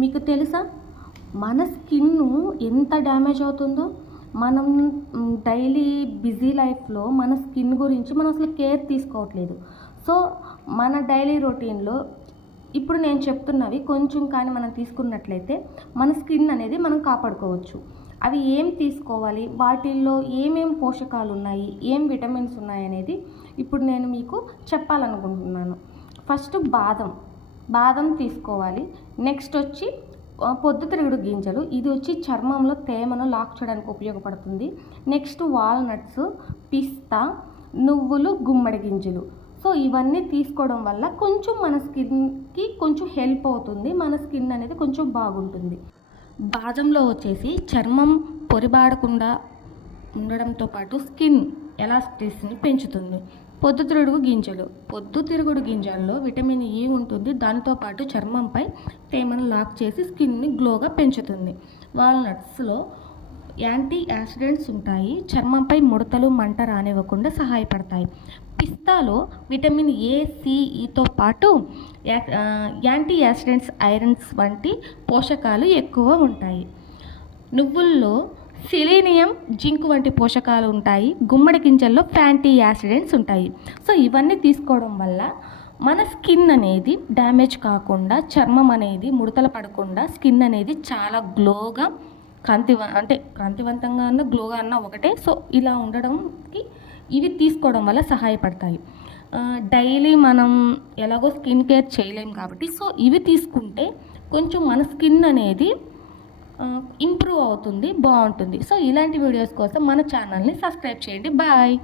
మీకు తెలుసా మన స్కిన్ ఎంత డ్యామేజ్ అవుతుందో? మనం డైలీ బిజీ లైఫ్లో మన స్కిన్ గురించి మనం అసలు కేర్ తీసుకోవట్లేదు. సో మన డైలీ రొటీన్లో ఇప్పుడు నేను చెప్తున్నవి కొంచెం కానీ మనం తీసుకున్నట్లయితే మన స్కిన్ అనేది మనం కాపాడుకోవచ్చు. అవి ఏం తీసుకోవాలి, వాటిల్లో ఏమేం పోషకాలు ఉన్నాయి, ఏం విటమిన్స్ ఉన్నాయి అనేది ఇప్పుడు నేను మీకు చెప్పాలనుకుంటున్నాను. ఫస్ట్ బాదం తీసుకోవాలి. నెక్స్ట్ వచ్చి పొద్దుతిరుగుడు గింజలు, ఇది వచ్చి చర్మంలో తేమను లాక్ చేయడానికి ఉపయోగపడుతుంది. నెక్స్ట్ వాల్నట్స్, పిస్తా, నువ్వులు, గుమ్మడి గింజలు. సో ఇవన్నీ తీసుకోవడం వల్ల కొంచెం మన స్కిన్కి కొంచెం హెల్ప్ అవుతుంది, మన స్కిన్ అనేది కొంచెం బాగుంటుంది. బాదంలో వచ్చేసి చర్మం పొరిబాడకుండా ఉండడంతో పాటు స్కిన్ ఎలాస్టిసిటీని పెంచుతుంది. పొద్దుతిరుగుడు గింజల్లో విటమిన్ ఈ ఉంటుంది. దాంతోపాటు చర్మంపై తేమను లాక్ చేసి స్కిన్ని గ్లోగా పెంచుతుంది. వాల్నట్స్లో యాంటీ ఆక్సిడెంట్స్ ఉంటాయి, చర్మంపై ముడతలు, మంట రానివ్వకుండా సహాయపడతాయి. పిస్తాలో విటమిన్ ఏ, సి, ఈతో పాటు యాంటీ ఆక్సిడెంట్స్, ఐరన్స్ వంటి పోషకాలు ఎక్కువ ఉంటాయి. నువ్వుల్లో సెలీనియం, జింక్ వంటి పోషకాలు ఉంటాయి. గుమ్మడి గింజల్లో ఫ్యాటీ యాసిడ్స్ ఉంటాయి. సో ఇవన్నీ తీసుకోవడం వల్ల మన స్కిన్ అనేది డ్యామేజ్ కాకుండా, చర్మం అనేది ముడతలు పడకుండా, స్కిన్ అనేది చాలా గ్లోగా కాంతివంతంగా అన్న గ్లోగా అన్న ఒకటే. సో ఇలా ఉండడానికి ఇవి తీసుకోవడం వల్ల సహాయపడతాయి. డైలీ మనం ఎలాగో స్కిన్ కేర్ చేయలేం కాబట్టి సో ఇవి తీసుకుంటే కొంచెం మన స్కిన్ అనేది ఇంప్రూవ్ అవుతుంది, బాగుంటుంది. సో ఇలాంటి వీడియోస్ కోసం మన ఛానల్ని సబ్స్క్రైబ్ చేయండి. బాయ్.